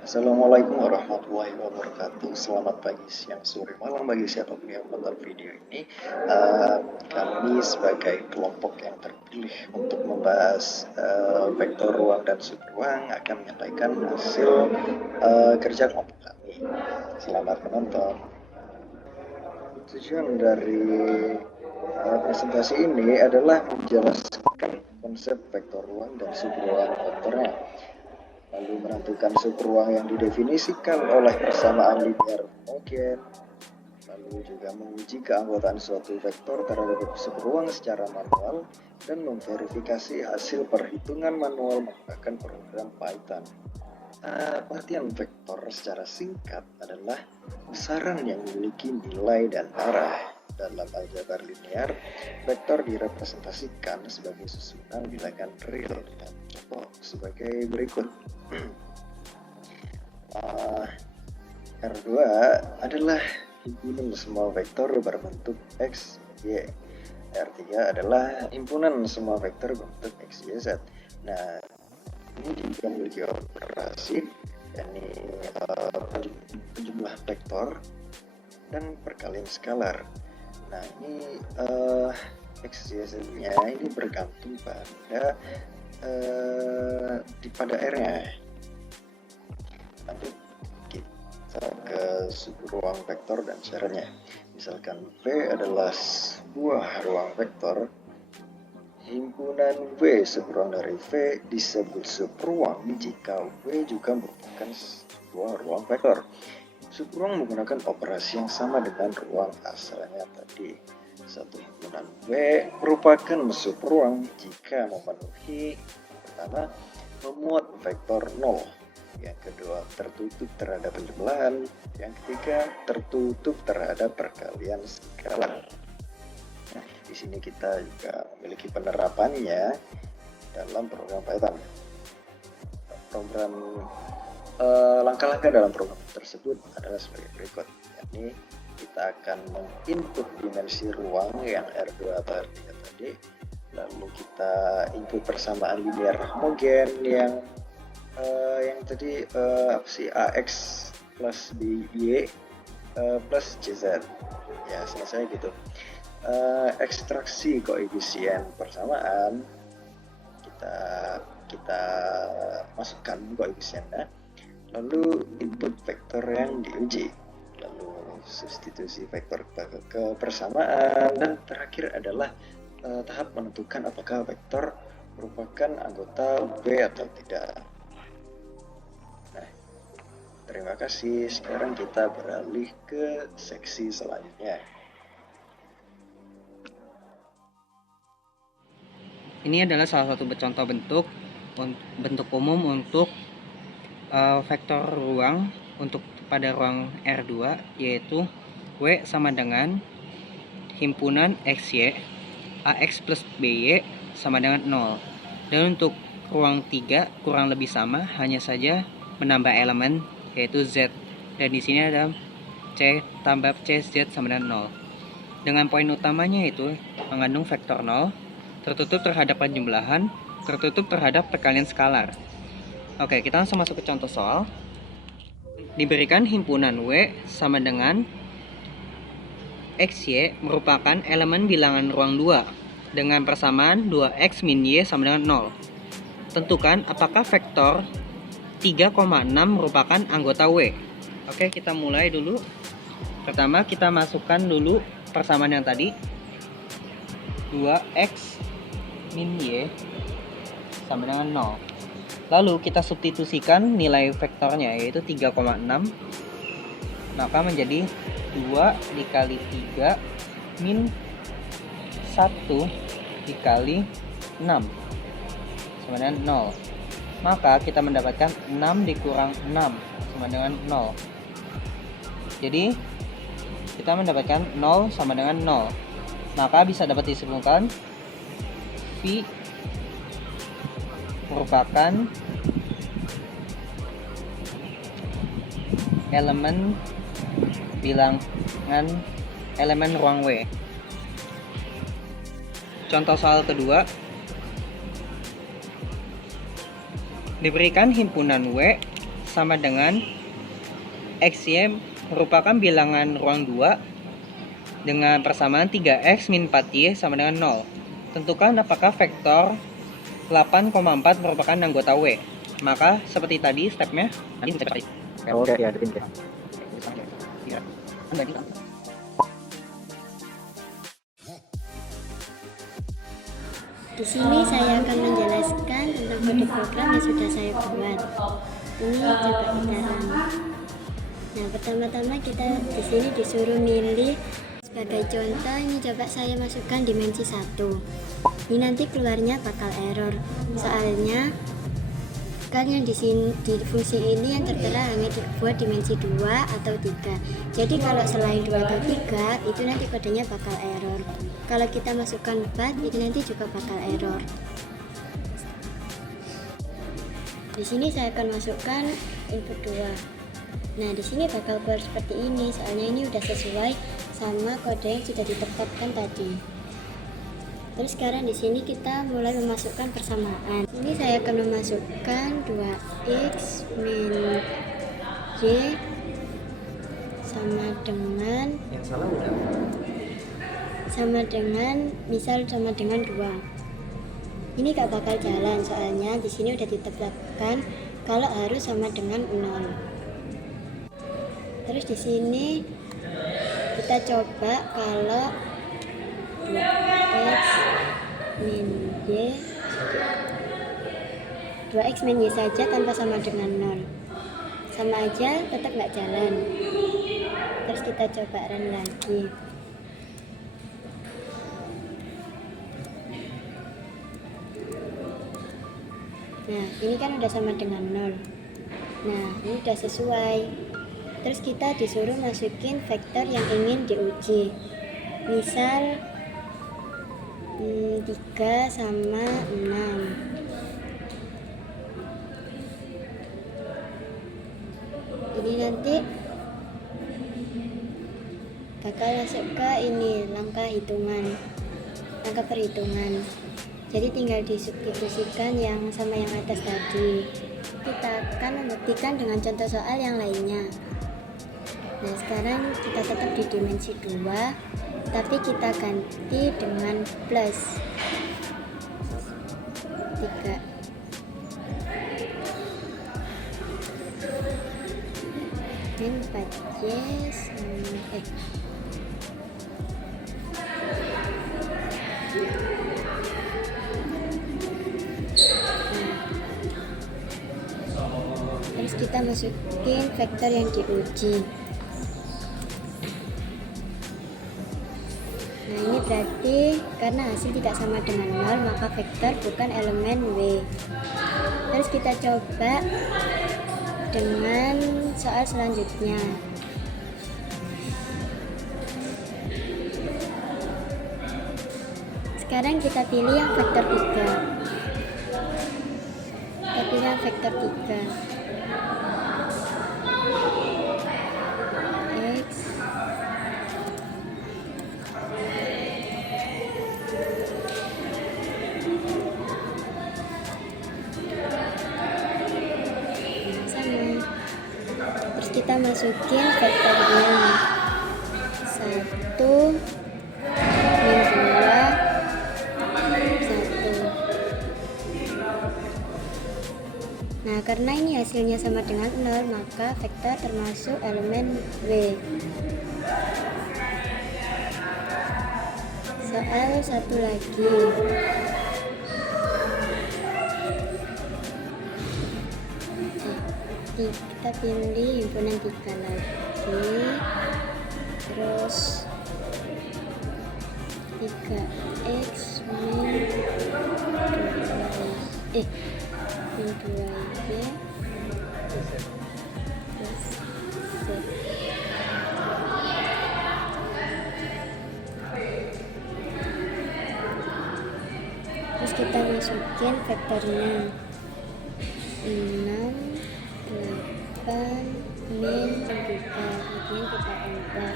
Assalamualaikum warahmatullahi wabarakatuh. Selamat pagi, siang, sore, malam bagi siapapun yang menonton video ini. Kami sebagai kelompok yang terpilih untuk membahas vektor ruang dan subruang akan menyampaikan hasil kerja kelompok kami. Selamat menonton. Tujuan dari presentasi ini adalah menjelaskan konsep vektor ruang dan subruang vektornya, lalu menentukan subruang yang didefinisikan oleh persamaan linear homogen, lalu juga menguji keanggotaan suatu vektor terhadap subruang secara manual, dan memverifikasi hasil perhitungan manual menggunakan program Python. Pengertian vektor secara singkat adalah besaran yang memiliki nilai dan arah. Dalam aljabar linear, vektor direpresentasikan sebagai susunan bilangan real dengan contoh sebagai berikut. R2 adalah himpunan semua vektor berbentuk X, Y. R3 adalah himpunan semua vektor berbentuk X, Y, Z. Nah, ini juga memiliki operasi, yakni jumlah vektor dan perkalian skalar. Nah, ini X, Y, Z-nya ini bergantung pada R-nya. Nanti kita ke subruang vektor dan caranya. Misalkan V adalah sebuah ruang vektor, himpunan V subruang dari V disebut subruang jika V juga merupakan sebuah ruang vektor. Subruang menggunakan operasi yang sama dengan ruang asalnya tadi. Satu himpunan V merupakan subruang jika memenuhi pertama memuat vektor 0, yang kedua tertutup terhadap penjumlahan, yang ketiga tertutup terhadap perkalian skalar. Nah, di sini kita juga memiliki penerapannya dalam program Python. Langkah-langkah dalam program tersebut adalah sebagai berikut, yakni kita akan menginput dimensi ruang yang R2 atau R3 tadi, lalu kita input persamaan linear homogen yang tadi AX plus BY plus CZ, ya selesai gitu. Ekstraksi koefisien persamaan, kita masukkan koefisiennya, lalu input vektor yang diuji, lalu substitusi vektor ke persamaan, dan terakhir adalah tahap menentukan apakah vektor merupakan anggota V atau tidak. Nah, terima kasih. Sekarang kita beralih ke seksi selanjutnya. Ini adalah salah satu contoh bentuk umum untuk vektor ruang untuk pada ruang R2, yaitu W sama dengan himpunan XY AX plus BY sama dengan 0. Dan untuk ruang 3 kurang lebih sama, hanya saja menambah elemen yaitu Z, dan di sini ada C tambah CZ sama dengan 0. Dengan poin utamanya itu mengandung vektor 0, tertutup terhadap penjumlahan, tertutup terhadap perkalian skalar. Oke, kita langsung masuk ke contoh soal. Diberikan himpunan W sama dengan XY merupakan elemen bilangan ruang 2 dengan persamaan 2X min Y sama dengan 0. Tentukan apakah vektor 3,6 merupakan anggota W. Oke, kita mulai dulu. Pertama, kita masukkan dulu persamaan yang tadi. 2X min Y sama dengan 0. Lalu kita substitusikan nilai vektornya, yaitu 3,6, maka menjadi 2 dikali 3 min 1 dikali 6 sama dengan 0. Maka kita mendapatkan 6 dikurang 6 sama dengan 0. Jadi kita mendapatkan 0 sama dengan 0. Maka bisa dapat disimpulkan V merupakan elemen bilangan elemen ruang W. Contoh soal kedua. Diberikan himpunan W sama dengan XY merupakan bilangan ruang 2 dengan persamaan 3X min 4Y sama dengan 0. Tentukan apakah vektor 8,4 merupakan anggota W. Maka seperti tadi stepnya nanti bisa cek. Oke, ya, detin ya. Di sini saya akan menjelaskan tentang kode program yang sudah saya buat. Ini coba kita run. Nah, pertama-tama kita di sini disuruh milih sebagai contoh. Ini coba saya masukkan dimensi 1. Ini nanti keluarnya bakal error. Soalnya kan yang di sini di fungsi ini yang tertera hanya dibuat dimensi 2 atau 3. Jadi kalau selain 2 atau 3 itu nanti kodenya bakal error. Kalau kita masukkan 4 itu nanti juga bakal error. Di sini saya akan masukkan input 2. Nah, di sini bakal keluar seperti ini, soalnya ini udah sesuai sama kode yang sudah ditetapkan tadi. Terus sekarang di sini kita mulai memasukkan persamaan. Ini saya akan memasukkan 2x min y sama dengan misal sama dengan 2. Ini gak bakal jalan soalnya di sini udah ditetapkan kalau harus sama dengan 0. Terus di sini kita coba kalau 2x min y 2x min y saja tanpa sama dengan 0, sama aja tetap nggak jalan. Terus kita coba run lagi. Nah, ini kan udah sama dengan 0. Nah, ini udah sesuai. Terus kita disuruh masukin vektor yang ingin diuji. Misal 3 sama 6. Ini nanti bakal masuk ke ini langkah perhitungan. Jadi tinggal disubstitusikan yang sama yang atas tadi. Kita akan membuktikan dengan contoh soal yang lainnya. Nah, sekarang kita tetap di dimensi 2, tapi kita ganti dengan plus 3. Min 4y sama terus kita masukin vektor yang diuji. Nah, ini berarti karena hasil tidak sama dengan 0, maka vektor bukan elemen W. Terus kita coba dengan soal selanjutnya. Sekarang kita pilih yang vektor 3. Kita pilih yang vektor 3. X kita masukin vektornya 1 min 2 1. Nah, karena ini hasilnya sama dengan 0, maka vektor termasuk elemen W. Soal satu lagi. Kita pilih himpunan 3 lagi, terus 3x min 2y plus z. Terus kita masukin vektornya 6 8 min 3. Kemudian kita enter.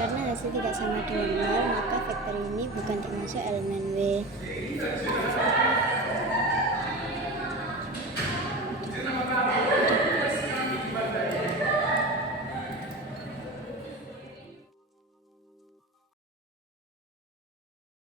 Karena hasil tidak sama dengan 0, maka vektor ini bukan termasuk elemen W.